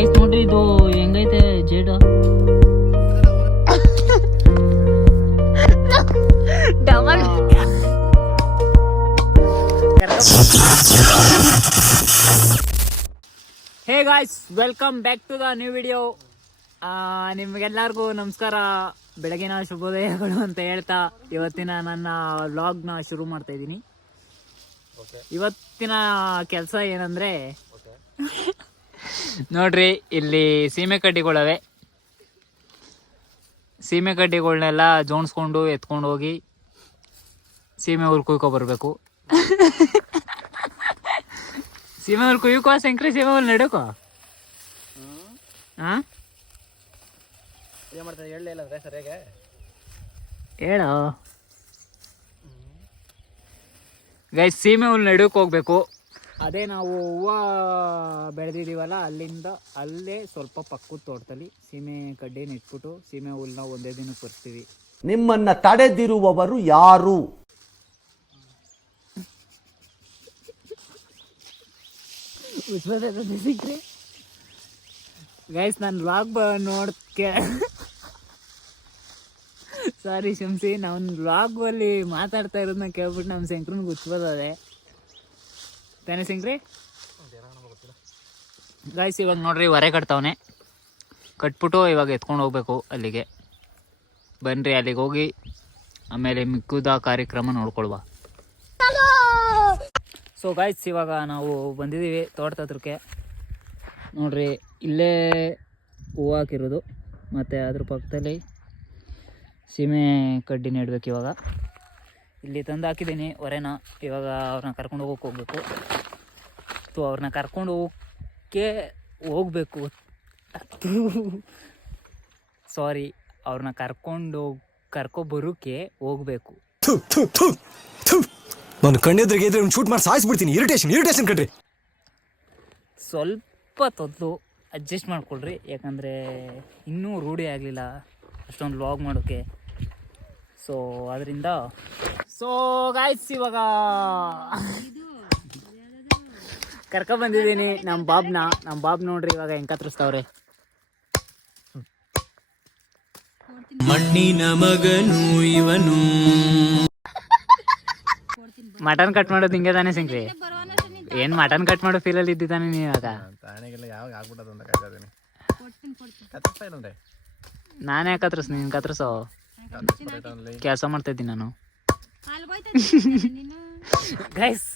Guys ನೋಡ್ರಿ ಇದು ಹೆಂಗೈತೆ ಜೇಡು. Double hey guys, welcome back to the new video. ನಿಮಗೆಲ್ಲರಿಗೂ ನಮಸ್ಕಾರ, ಬೆಳಗಿನ ಶುಭೋದಯಗಳು ಅಂತ ಹೇಳ್ತಾ ಇವತ್ತಿನ ನನ್ನ ವ್ಲಾಗ್ನ ಶುರು ಮಾಡ್ತಾ ಇದ್ದೀನಿ. ಇವತ್ತಿನ ಕೆಲಸ ಏನಂದ್ರೆ ನೋಡ್ರಿ, ಇಲ್ಲಿ ಸೀಮೆ ಕಡ್ಡಿಗಳವೆ. ಸೀಮೆ ಕಡ್ಡಿಗಳನ್ನೆಲ್ಲ ಜೋಡಿಸ್ಕೊಂಡು ಎತ್ಕೊಂಡು ಹೋಗಿ ಸೀಮೆ ಊರು ಕುಯ್ಕೊಬರ್ಬೇಕು. ಸೀಮೆ ಊರು ಕುಯ್ಕೋ ಶಂಕ್ರಿ, ಸೀಮೆ ಊರು ನಡಕೋ. ಹಾಂ ಹೇಳೋ ಗೈಸ್, ಸೀಮೆ ಹುಲ್ ನೆಡಕ್ಕೆ ಹೋಗ್ಬೇಕು. ಅದೇ ನಾವು ಹೂವು ಬೆಳೆದಿದ್ದೀವಲ್ಲ, ಅಲ್ಲೇ ಸ್ವಲ್ಪ ಪಕ್ಕದ ತೋಟದಲ್ಲಿ ಸೀಮೆ ಕಡ್ಡಿ ನೆಟ್ಬಿಟ್ಟು ಸೀಮೆ ಹುಲ್ನ ಒಂದೇ ದಿನಕ್ಕೆ ಬರ್ತೀವಿ. ನಿಮ್ಮನ್ನ ತಡೆದಿರುವವರು ಯಾರು? ಗೈಸ್, ನಾನು ವ್ಲಾಗ್ ನೋಡ್ಕೆ ಸಾರಿ ಶಂಸಿ, ನಾನು ವ್ಲಾಗಲ್ಲಿ ಮಾತಾಡ್ತಾ ಇರೋದನ್ನ ಕೇಳ್ಬಿಟ್ಟು ನಮ್ಮ ಶಂಕ್ರನ್ ಗುಚ್ಬೋದದೆ ತಾನೇ ಶಂಕ್ರಿ? ಗೈಸ್, ಇವಾಗ ನೋಡ್ರಿ ಹೊರೆ ಕಟ್ತಾವನೆ. ಕಟ್ಬಿಟ್ಟು ಇವಾಗ ಎತ್ಕೊಂಡು ಹೋಗ್ಬೇಕು ಅಲ್ಲಿಗೆ. ಬನ್ರಿ ಅಲ್ಲಿಗೆ ಹೋಗಿ ಆಮೇಲೆ ಮಿಕ್ಕುದ ಕಾರ್ಯಕ್ರಮ ನೋಡ್ಕೊಳ್ವಾ. ಸೊ ಗೈಸ್, ಇವಾಗ ನಾವು ಬಂದಿದ್ದೀವಿ ತೋಟದ ಹತ್ರಕ್ಕೆ. ನೋಡ್ರಿ, ಇಲ್ಲೇ ಹೂವು ಹಾಕಿರೋದು, ಮತ್ತು ಅದ್ರ ಪಕ್ಕದಲ್ಲಿ ಸೀಮೆ ಕಡ್ಡಿ ನೆಡ್ಬೇಕು. ಇವಾಗ ಇಲ್ಲಿ ತಂದು ಹಾಕಿದ್ದೀನಿ ಹೊರೆನ. ಇವಾಗ ಅವ್ರನ್ನ ಕರ್ಕೊಂಡು ಹೋಗ್ಬೇಕು. ಅವ್ರನ್ನ ಕರ್ಕೊಂಡು ಹೋಗ್ಬೇಕು ಸಾರಿ, ಅವ್ರನ್ನ ಕರ್ಕೊಬರೋಕ್ಕೆ ಹೋಗ್ಬೇಕು. ನಾನು ಕಣ್ಣೆದ್ರಿಗೆ ಇದ್ರೆ ಶೂಟ್ ಮಾಡಿ ಸಾಯಿಸ್ಬಿಡ್ತೀನಿ. ಇರಿಟೇಷನ್ ಕಣ್ರಿ. ಸ್ವಲ್ಪ ತೊದಲು ಅಡ್ಜಸ್ಟ್ ಮಾಡ್ಕೊಳ್ರಿ, ಯಾಕಂದರೆ ಇನ್ನೂ ರೂಢಿ ಆಗಲಿಲ್ಲ ಅಷ್ಟೊಂದು ವ್ಲಾಗ್ ಮಾಡೋಕ್ಕೆ. ಸೊ ಅದರಿಂದ ಗಾಯ್ಸ್, ಇವಾಗ ಕರ್ಕೊಬಂದಿದ್ದೀನಿ ನಮ್ಮ ಬಾಬ್ನ ನೋಡ್ರಿ ಇವಾಗ ಹೆಂಗೆ ಕತ್ತರಿಸ್ತವ್ರೆ. ಮಣ್ಣಿನ ಮಗನು ಇವನು. ಮಟನ್ ಕಟ್ ಮಾಡೋದು ಹಿಂಗೆ ತಾನೇ ಸಿಂಗ್ರಿ? ಏನು ಮಟನ್ ಕಟ್ ಮಾಡೋ ಫೀಲಲ್ಲಿ ಇದ್ದಿದ್ದಾನೆ ನೀವು ಇವಾಗ? ನಾನೇ ಕತ್ರಿಸ್, ನೀನು ಕತ್ರಿಸೋ. ಕೆಲಸ ಮಾಡ್ತಾ ಇದ್ದೀನಿ ನಾನು. ಗೈಸ್,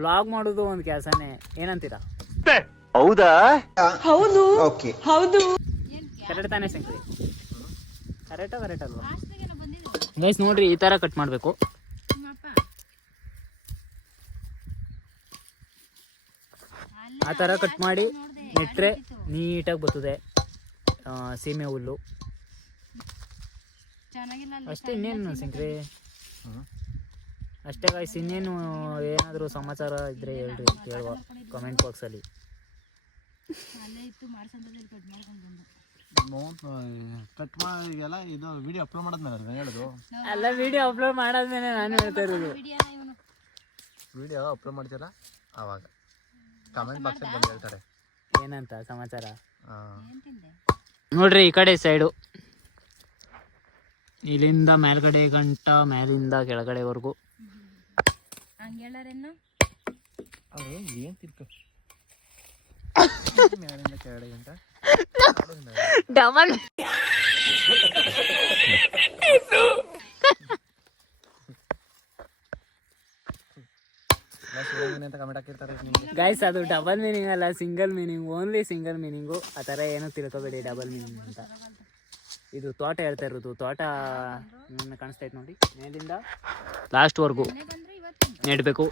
ವ್ಲಾಗ್ ಮಾಡೋದು ಒಂದು ಕೆಲಸನೇ, ಏನಂತೀರಾ? ಹೌದಾ? ಹೌದು ಹೌದು. ಕರೆಕ್ಟ್ ತಾನೇ ಶಂಕ್ರಿ? ಕರೆಕ್ಟ್ ಅಲ್ವಾ? ಗೈಸ್ ನೋಡ್ರಿ, ಈ ಥರ ಕಟ್ ಮಾಡಬೇಕು. ಆ ಥರ ಕಟ್ ಮಾಡಿ ನೆಟ್ಟರೆ ನೀಟಾಗಿ ಬರ್ತದೆ ಸೀಮೆ ಹುಲ್ಲು. ಅಷ್ಟೇ, ಇನ್ನೇನು ಶಂಕ್ರಿ? ಅಷ್ಟೇ ಗಾಯ್ಸ್. ಇನ್ನೇನು ಏನಾದರೂ ಸಮಾಚಾರ ಇದ್ದರೆ ಹೇಳ್ರಿ, ಕೇಳುವ ಕಮೆಂಟ್ ಬಾಕ್ಸಲ್ಲಿ. ವಿಡಿಯೋ ಅಪ್ಲೋಡ್ ಮಾಡಾದ್ಮೇಲೆ ಹೇಳೋದು ಅಲ್ಲ, ವಿಡಿಯೋ ಅಪ್ಲೋಡ್ ಮಾಡಾದ್ಮೇಲೆ ನಾನು ಹೇಳ್ತಾ ಇರೋದು. ವಿಡಿಯೋ ಅಪ್ಲೋಡ್ ಮಾಡ್ತೀರ ಆವಾಗ ಕಮೆಂಟ್ ಬಾಕ್ಸಲ್ಲಿ ಬಂದು ಹೇಳ್ತಾರೆ ಏನಂತ ಸಮಾಚಾರ. ನೋಡ್ರಿ, ಈ ಕಡೆ ಸೈಡು ಇಲ್ಲಿಂದ ಮೇಲ್ಗಡೆ ಗಂಟ, ಮೇಲಿಂದ ಕೆಳಗಡೆವರೆಗೂ. ಡಬಲ್ ಗೈಸ್, ಅದು ಡಬಲ್ ಮೀನಿಂಗ್ ಅಲ್ಲ, single meaning, only single meaning. ಆ ಥರ ಏನೂ ತಿಳ್ಕೊಬೇಡಿ ಡಬಲ್ ಮೀನಿಂಗ್ ಅಂತ. ಇದು ತೋಟ ಹೇಳ್ತಾ ಇರೋದು. ತೋಟ ಕಾಣಿಸ್ತೈತೆ ನೋಡಿ, ಮೇಲಿಂದ ಲಾಸ್ಟ್ವರೆಗೂ ನೆಡಬೇಕು.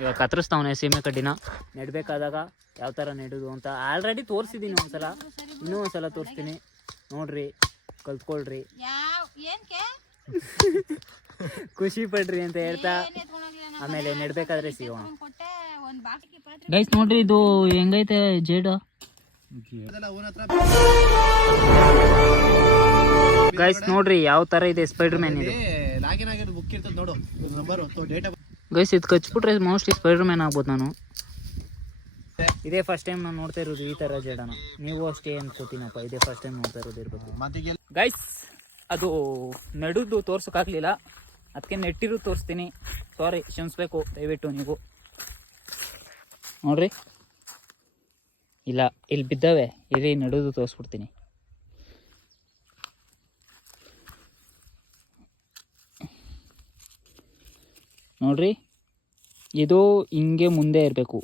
ಇವಾಗ ಕತ್ತರಿಸ್ತಾವನೆ ಸೀಮೆ ಕಡ್ಡಿನ. ನೆಡಬೇಕಾದಾಗ ಯಾವ ಥರ ನೆಡೋದು ಅಂತ ಆಲ್ರೆಡಿ ತೋರಿಸಿದ್ದೀನಿ ಒಂದ್ಸಲ, ಇನ್ನೂ ಒಂದ್ಸಲ ತೋರಿಸ್ತೀನಿ. ನೋಡ್ರಿ, ಕಲ್ತ್ಕೊಳ್ರಿ, ಖುಷಿ ಪಡ್ರಿ ಅಂತ ಹೇಳ್ತಾ ಆಮೇಲೆ ನೆಡ್ಬೇಕಾದ್ರೆ ಸಿಗೋಣ. ಗೈಸ್ ನೋಡ್ರಿ, ಇದು ಹೆಂಗೈತೆ ಜೇಡು. ಗೈಸ್ ನೋಡ್ರಿ ಯಾವ ತರ ಇದೆ ಸ್ಪೈಡರ್ ಮ್ಯಾನ್ ಇದು. ಗೈಸ್ ಇದು ಕಚ್ಬಿಟ್ರೆ ಮೋಸ್ಟ್ಲಿ ಸ್ಪೈಡರ್ ಮ್ಯಾನ್ ಆಗ್ಬೋದು ನಾನು. ಇದೇ ಫಸ್ಟ್ ಟೈಮ್ ನಾನು ನೋಡ್ತಾ ಇರೋದು ಈ ಥರ ಜಡನ. ನೀವು ಅಷ್ಟೇ ಅನ್ಕೋತೀನಪ್ಪ, ಇದೇ ಫಸ್ಟ್ ಟೈಮ್ ನೋಡ್ತಾ ಇರೋದು ಇರಬೇಕು. ಮತ್ತಿಗೆ ಗೈಸ್ ಅದು ನಡುದು ತೋರ್ಸೋಕ್ಕಾಗಲಿಲ್ಲ, ಅದಕ್ಕೆ ನೆಟ್ಟಿರೋದು ತೋರಿಸ್ತೀನಿ. ಸಾರಿ, ಕ್ಷಮಿಸ್ಬೇಕು ದಯವಿಟ್ಟು ನೀವು. ನೋಡ್ರಿ, ಇಲ್ಲ ಇಲ್ಲಿ ಬಿದ್ದಾವೆ, ಇಲ್ಲಿ ನಡುದು ತೋರಿಸ್ಬಿಡ್ತೀನಿ. ನೋಡ್ರಿ, ಇದು ಹಿಂಗೆ ಮುಂದೆ ಇರಬೇಕು.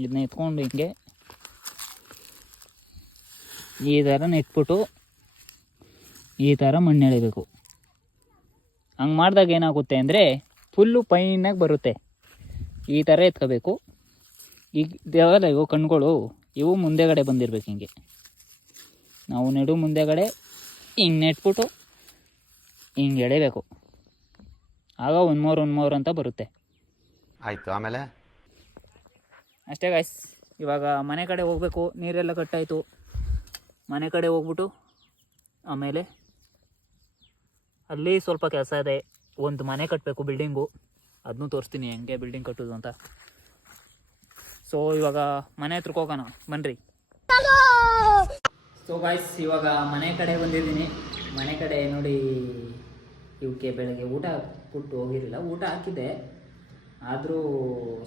ಇದನ್ನ ಎತ್ಕೊಂಡು ಹಿಂಗೆ ಈ ಥರ ನೆಟ್ಬಿಟ್ಟು ಈ ಥರ ಮಣ್ಣು ಎಳಿಬೇಕು. ಹಂಗೆ ಮಾಡಿದಾಗ ಏನಾಗುತ್ತೆ ಅಂದರೆ ಫುಲ್ಲು ಪೈನಾಗಿ ಬರುತ್ತೆ. ಈ ಥರ ಎತ್ಕೋಬೇಕು. ಈಗ ದೇವಲ್ಲ ಇವು ಕಣ್ಗಳು, ಇವು ಮುಂದೆಗಡೆ ಬಂದಿರ್ಬೇಕು. ಹಿಂಗೆ ನಾವು ನೆಡು ಮುಂದೆಗಡೆ ಹಿಂಗೆ ನೆಟ್ಬಿಟ್ಟು ಹಿಂಗೆ ಎಳಿಬೇಕು. ಆಗ ಒಂದು ಮೂರು ಅಂತ ಬರುತ್ತೆ. ಆಯ್ತು, ಆಮೇಲೆ ಅಷ್ಟೇ ಗಾಯ್ಸ್. ಇವಾಗ ಮನೆ ಕಡೆ ಹೋಗಬೇಕು. ನೀರೆಲ್ಲ ಕಟ್ಟಾಯಿತು. ಮನೆ ಕಡೆ ಹೋಗ್ಬಿಟ್ಟು ಆಮೇಲೆ ಅಲ್ಲಿ ಸ್ವಲ್ಪ ಕೆಲಸ ಇದೆ. ಒಂದು ಮನೆ ಕಟ್ಟಬೇಕು, ಬಿಲ್ಡಿಂಗು. ಅದನ್ನೂ ತೋರಿಸ್ತೀನಿ ಹೆಂಗೆ ಬಿಲ್ಡಿಂಗ್ ಕಟ್ಟೋದು ಅಂತ. ಸೊ ಇವಾಗ ಮನೆ ಹತ್ರಕ್ಕೆ ಹೋಗೋಣ ಬನ್ನಿರಿ. ಸೊ ಗಾಯ್ಸ್, ಇವಾಗ ಮನೆ ಕಡೆ ಬಂದಿದ್ದೀನಿ. ಮನೆ ಕಡೆ ನೋಡಿ, ಇವಕ್ಕೆ ಬೆಳಗ್ಗೆ ಊಟ ಕೊಟ್ಟು ಹೋಗಿರಲಿಲ್ಲ. ಊಟ ಹಾಕಿದ್ದೆ, ಆದರೂ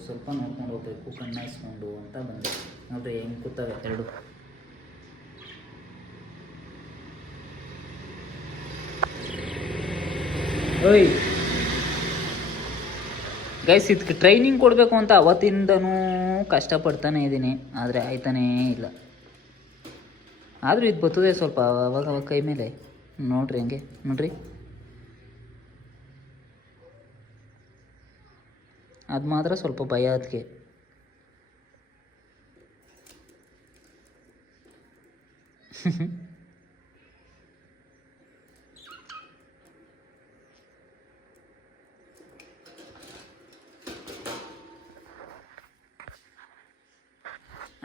ಸ್ವಲ್ಪ ನೋಡ್ಕೊಂಡು ಹೋಗ್ಬೇಕು, ಕಣ್ಣಾಯಿಸ್ಕೊಂಡು ಅಂತ ಬಂದೆ. ನೋಡ್ರಿ ಹೆಂಗೆ ಕೂತವೆ ಎರಡು. ಓಯ್ ಗೈಸ್, ಇದಕ್ಕೆ ಟ್ರೈನಿಂಗ್ ಕೊಡಬೇಕು ಅಂತ ಅವತ್ತಿಂದನೂ ಕಷ್ಟಪಡ್ತಾನೆ ಇದ್ದೀನಿ, ಆದರೆ ಆಯ್ತಾನೇ ಇಲ್ಲ. ಆದರೂ ಇದು ಬರ್ತದೆ ಸ್ವಲ್ಪ ಅವಾಗ ಕೈ ಮೇಲೆ. ನೋಡ್ರಿ ಹಂಗೆ, ನೋಡ್ರಿ ಅದು ಮಾತ್ರ ಸ್ವಲ್ಪ ಭಯ ಅದಕ್ಕೆ.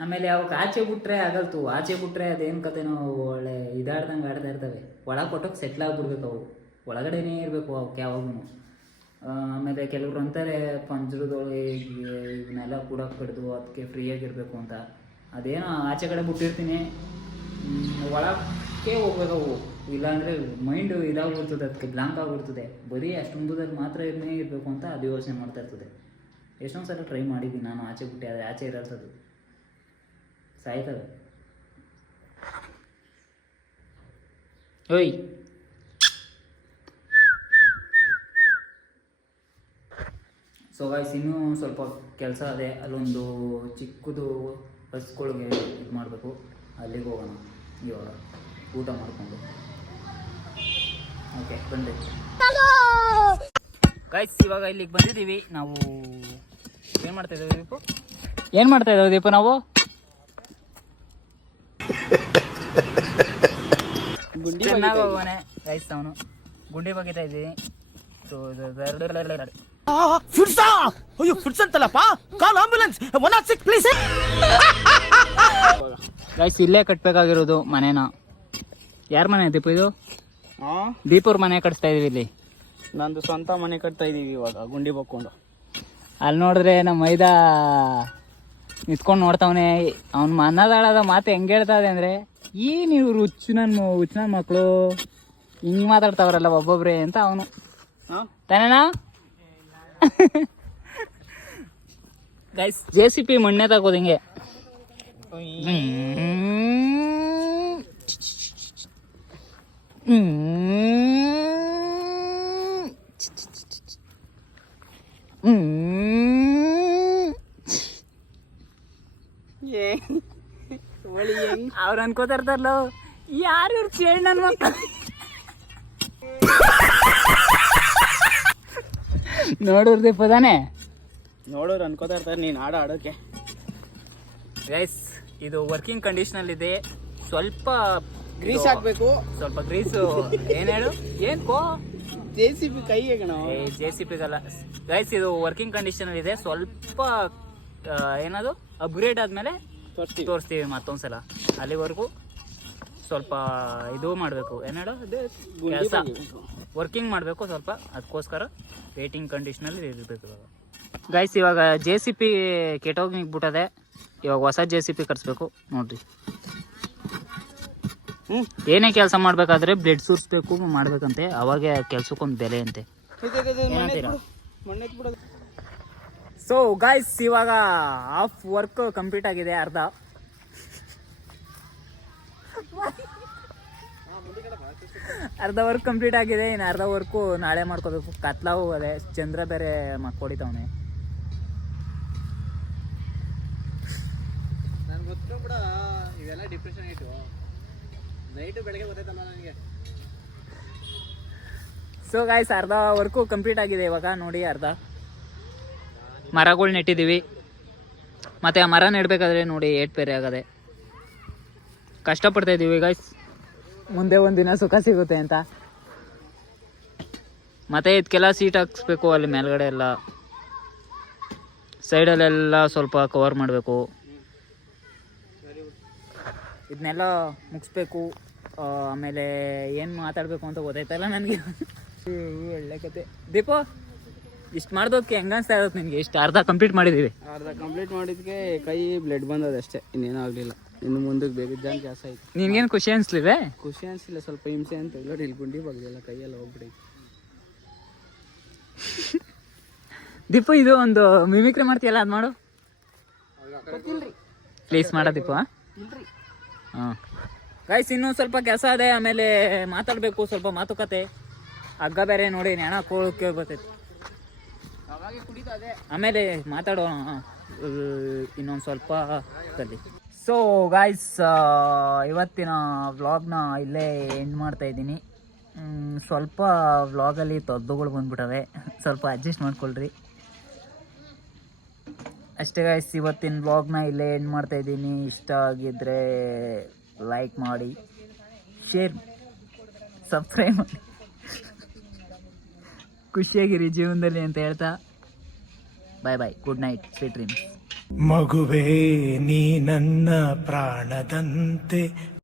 ಆಮೇಲೆ ಅವಾಗ ಆಚೆ ಬಿಟ್ರೆ ಆಗಲ್ತು. ಆಚೆ ಬಿಟ್ರೆ ಅದೇನು ಕತೆನೋ ಒಳ್ಳೆ ಇದಾಡ್ದಂಗೆ ಆಡ್ತಾ ಇರ್ತವೆ. ಒಳಗೆ ಕೊಟ್ಟೋಗಿ ಸೆಟ್ಲ್ ಆಗಿಬಿಡ್ಬೇಕು ಅವು, ಒಳಗಡೆನೇ ಇರಬೇಕು ಅವಕ್ಕೆ ಯಾವಾಗೂ. ಆಮೇಲೆ ಕೆಲವ್ರು ಅಂತಾರೆ ಪಂಜರದೊಳಗೆ ಇವನ್ನೆಲ್ಲ ಕೂಡ ಕಡ್ದು ಅದಕ್ಕೆ ಫ್ರೀಯಾಗಿರಬೇಕು ಅಂತ. ಅದೇನೋ ಆಚೆ ಕಡೆ ಬಿಟ್ಟಿರ್ತೀನಿ, ಒಳಕ್ಕೆ ಹೋಗ್ಬೇಕು ಅವು. ಇಲ್ಲಾಂದರೆ ಮೈಂಡು ಇದಾಗ್ಬಿಡ್ತದೆ, ಅದಕ್ಕೆ ಬ್ಲಾಂಕ್ ಆಗಿಬಿಡ್ತದೆ. ಬರೀ ಅಷ್ಟೊಂಬುದಲ್ಲಿ ಮಾತ್ರ ಇರಬೇಕು ಅಂತ ಅದು ಯೋಚನೆ ಮಾಡ್ತಾ ಇರ್ತದೆ. ಎಷ್ಟೊಂದು ಸಲ ಟ್ರೈ ಮಾಡಿದ್ದೀನಿ ನಾನು ಆಚೆ ಬಿಟ್ಟೆ, ಆದರೆ ಆಚೆ ಇರೋದು ಸಾಯ್ತವೆ. ಓಯ್ ಸೊ ಗಾಯ್ಸ್, ಇನ್ನೂ ಸ್ವಲ್ಪ ಕೆಲಸ ಇದೆ. ಅಲ್ಲೊಂದು ಚಿಕ್ಕದು ಬಸ್ಗಳಿಗೆ ಇದು ಮಾಡಬೇಕು, ಅಲ್ಲಿಗೆ ಹೋಗೋಣ ಇವಾಗ ಊಟ ಮಾಡಿಕೊಂಡು. ಓಕೆ ಬಂದೆ ಗಾಯ್ಸ್. ಇವಾಗ ಇಲ್ಲಿಗೆ ಬಂದಿದ್ದೀವಿ ನಾವು. ಏನು ಮಾಡ್ತಾಯಿದ್ದೇವೆ ದೀಪು? ಏನು ಮಾಡ್ತಾಯಿದ್ದೇವೆ ದೀಪು ನಾವು? ಚೆನ್ನಾಗಿ ಹೋಗೋನೆ ಗೈಸ್. ಅವನು ಗುಂಡಿ ಬಗಿತಾ ಇದ್ದೀನಿ. ಸೊ ಗೈಸ್, ಇಲ್ಲೇ ಕಟ್ಬೇಕಾಗಿರೋದು ಮನೇನ. ಯಾರ ಮನೆ ದೀಪು ಇದು? ದೀಪವ್ರ ಮನೆ ಕಟ್ಸ್ತಾ ಇದೀವಿ ಇಲ್ಲಿ. ನಂದು ಸ್ವಂತ ಮನೆ ಕಟ್ತಾ ಇದೀವಿ ಇವಾಗ, ಗುಂಡಿ ಬಕ್ಕೊಂಡು. ಅಲ್ಲಿ ನೋಡಿದ್ರೆ ನಮ್ಮ ಮೈದಾ ನಿಂತ್ಕೊಂಡು ನೋಡ್ತಾವನೆ. ಅವ್ನ ಮನದಾಳದ ಮಾತು ಹೆಂಗೆ ಹೇಳ್ತಾ ಇದೆ ಅಂದರೆ, ಈ ನೀವು ಹುಚ್ಚನ ಮಕ್ಕಳು ಹಿಂಗೆ ಮಾತಾಡ್ತಾವ್ರಲ್ಲ ಒಬ್ಬೊಬ್ರೆ ಅಂತ ಅವನು ತಾನೇನಾ? ಗೈಸ್, JCP ಮಣ್ಣೆ ತಗೋದು ಹಿಂಗೆ. ಅವ್ರು ಅನ್ಕೋತಾ ಇರ್ತಾರಲ್ಲ, ಯಾರು ಇವ್ರು ಚೇಳ್ ನನ್ನ ಮಕ್ಕಳು. ನೋಡೋರ್ ದೀಪ ತಾನೆ, ನೋಡೋರು ಅನ್ಕೋತಾ ಇರ್ತಾರೆ ನೀನು ಆಡೋಕೆ. ಗೈಸ್, ಇದು ವರ್ಕಿಂಗ್ ಕಂಡೀಷನಲ್ ಇದೆ. ಸ್ವಲ್ಪ ಗ್ರೀಸ್ ಹಾಕ್ಬೇಕು, ಸ್ವಲ್ಪ ಗ್ರೀಸು. ಏನ್ ಹೇಳು, ಏನ್ ಕೋ JCB ಕೈಗೆ ಕಣ. JCP ಗಲ್ಲ ಗೈಸ್, ಇದು ವರ್ಕಿಂಗ್ ಕಂಡೀಷನಲ್ ಇದೆ. ಸ್ವಲ್ಪ ಏನದು ಅಪ್ಗ್ರೇಡ್ ಆದ್ಮೇಲೆ ತೋರಿಸ್ತೀವಿ ಮತ್ತೊಂದ್ಸಲ. ಅಲ್ಲಿವರೆಗೂ ಸ್ವಲ್ಪ ಇದು ಮಾಡಬೇಕು, ಏನು ಹೇಳೋ ಕೆಲಸ ವರ್ಕಿಂಗ್ ಮಾಡಬೇಕು ಸ್ವಲ್ಪ. ಅದಕ್ಕೋಸ್ಕರ ವೇಟಿಂಗ್ ಕಂಡೀಷನಲ್ಲಿ ಇರಬೇಕು. ಗೈಸ್ ಇವಾಗ JCP ಕೆಟ್ಟೋಗಿ ನಿಗ್ಬಿಟ್ಟದೆ. ಇವಾಗ ಹೊಸ JCP ಕಟ್ಸ್ಬೇಕು ನೋಡ್ರಿ. ಏನೇ ಕೆಲಸ ಮಾಡ್ಬೇಕಾದ್ರೆ ಬ್ಲೇಡ್ ಸುರಿಸ್ಬೇಕು ಮಾಡ್ಬೇಕಂತೆ, ಅವಾಗೆ ಕೆಲ್ಸಕ್ಕೊಂದು ಬೆಲೆ ಅಂತೆ. ಸೊ ಗೈಸ್ ಇವಾಗ ಹಾಫ್ ವರ್ಕ್ ಕಂಪ್ಲೀಟ್ ಆಗಿದೆ, ಅರ್ಧ ವರ್ಕ್ ಕಂಪ್ಲೀಟ್ ಆಗಿದೆ. ಇನ್ನು ಅರ್ಧ ವರ್ಕು ನಾಳೆ ಮಾಡ್ಕೋಬೇಕು. ಕತ್ಲಾವು ಅದೇ, ಚಂದ್ರ ಬೇರೆ ಮಕ್ಕೊಡಿತವನೆ. ನನ್ಗೆ ಗೊತ್ತು ಬಿಡ ಇವೆಲ್ಲ ಡಿಪ್ರೆಷನ್ ಇಟ್ಟು ನೈಟು ಬೆಳಗ್ಗೆ ಗೊತ್ತಾಯ್ತಲ್ಲ ನನಗೆ. ಸೊ ಗಾಯ್ಸ್ ಅರ್ಧ ವರ್ಕು ಕಂಪ್ಲೀಟ್ ಆಗಿದೆ. ಇವಾಗ ನೋಡಿ ಅರ್ಧ ಮರಗಳು ನೆಟ್ಟಿದ್ದೀವಿ. ಮತ್ತು ಆ ಮರ ನೆಡಬೇಕಾದ್ರೆ ನೋಡಿ ಏಟ್ ಬೇರೆ ಆಗದೆ. ಕಷ್ಟಪಡ್ತಾ ಇದ್ದೀವಿ ಗಾಯ್ಸ್, ಮುಂದೆ ಒಂದಿನ ಸುಖ ಸಿಗುತ್ತೆ ಅಂತ. ಮತ್ತು ಇದಕ್ಕೆಲ್ಲ ಸೀಟ್ ಹಾಕ್ಸ್ಬೇಕು, ಅಲ್ಲಿ ಮೇಲ್ಗಡೆ ಎಲ್ಲ ಸೈಡಲ್ಲೆಲ್ಲ ಸ್ವಲ್ಪ ಕವರ್ ಮಾಡಬೇಕು. ಇದನ್ನೆಲ್ಲ ಮುಗಿಸ್ಬೇಕು. ಆಮೇಲೆ ಏನು ಮಾತಾಡಬೇಕು ಅಂತ ಗೊತ್ತಾಯ್ತಲ್ಲ ನನಗೆ. ಒಳ್ಳೆ ಕತೆ. ದೀಪು ಇಷ್ಟು ಮಾಡ್ದೋಕ್ಕೆ ಹೆಂಗೆ ಅನಿಸ್ತಾ ಇರೋದು ನಿನಗೆ? ಇಷ್ಟು ಅರ್ಧ ಕಂಪ್ಲೀಟ್ ಮಾಡಿದ್ದೀವಿ. ಅರ್ಧ ಕಂಪ್ಲೀಟ್ ಮಾಡಿದ್ಕೆ ಕೈ ಬ್ಲಡ್ ಬಂದದ ಅಷ್ಟೇ, ಇನ್ನೇನೂ ಆಗಲಿಲ್ಲ. ಇನ್ನು ಮುಂದಕ್ಕೆ ಬೇಕಿದ್ದ ಜಾಸ್ತಿ ಆಯ್ತು. ನಿನ್ಗೇನು ಖುಷಿ ಅನಿಸ್ಲಿವೆ? ಖುಷಿ ಅನಿಸಿಲ್ಲ, ಸ್ವಲ್ಪ ಹಿಂಸೆ ಅಂತ ಇಲ್ಲ. ಇಲ್ಲಿ ಗುಂಡಿ ಬಗ್ಲಿಲ್ಲ, ಕೈಯೆಲ್ಲ ಹೋಗ್ಬಿಡಿ. ದೀಪು ಇದು ಒಂದು ಮಿಮಿಕ್ರಿ ಮಾಡ್ತೀಯಲ್ಲ, ಅದು ಮಾಡು ಪ್ಲೀಸ್. ಮಾಡೋ ದೀಪು. ಹಾಂ ಗೈಸ್ ಇನ್ನೂ ಸ್ವಲ್ಪ ಕೆಲಸ ಇದೆ, ಆಮೇಲೆ ಮಾತಾಡಬೇಕು, ಸ್ವಲ್ಪ ಮಾತುಕತೆ. ಹಗ್ಗ ಬೇರೆ ನೋಡಿ ನೆಣ ಕೋಳಕ್ಕೆ ಬರ್ತೈತಿ. ಆಮೇಲೆ ಮಾತಾಡೋಣ ಇನ್ನೊಂದು ಸ್ವಲ್ಪ ಕಲಿ. ಸೊ ಗಾಯ್ಸ್ ಇವತ್ತಿನ ವ್ಲಾಗ್ನ ಇಲ್ಲೇ ಎಂಡ್ ಮಾಡ್ತಾ ಇದ್ದೀನಿ. ಸ್ವಲ್ಪ ವ್ಲಾಗಲ್ಲಿ ತೊದ್ದಗಳು ಬಂದ್ಬಿಟ್ಟವೆ, ಸ್ವಲ್ಪ ಅಡ್ಜಸ್ಟ್ ಮಾಡ್ಕೊಳ್ರಿ ಅಷ್ಟೇ ಗಾಯ್ಸ್. ಇವತ್ತಿನ ವ್ಲಾಗ್ನ ಇಲ್ಲೇ ಎಂಡ್ ಮಾಡ್ತಾ ಇದ್ದೀನಿ. ಇಷ್ಟ ಆಗಿದ್ದರೆ ಲೈಕ್ ಮಾಡಿ, ಶೇರ್, ಸಬ್ಸ್ಕ್ರೈಬ್ ಮಾಡಿ, ಖುಷಿಯಾಗಿರಿ ಜೀವನದಲ್ಲಿ ಅಂತ ಹೇಳ್ತಾ ಬಾಯ್ ಬಾಯ್, ಗುಡ್ ನೈಟ್, ಸ್ವೀಟ್ ಡ್ರೀಮ್ಸ್. ಮಗುವೇ ನೀ ನನ್ನ ಪ್ರಾಣದಂತೆ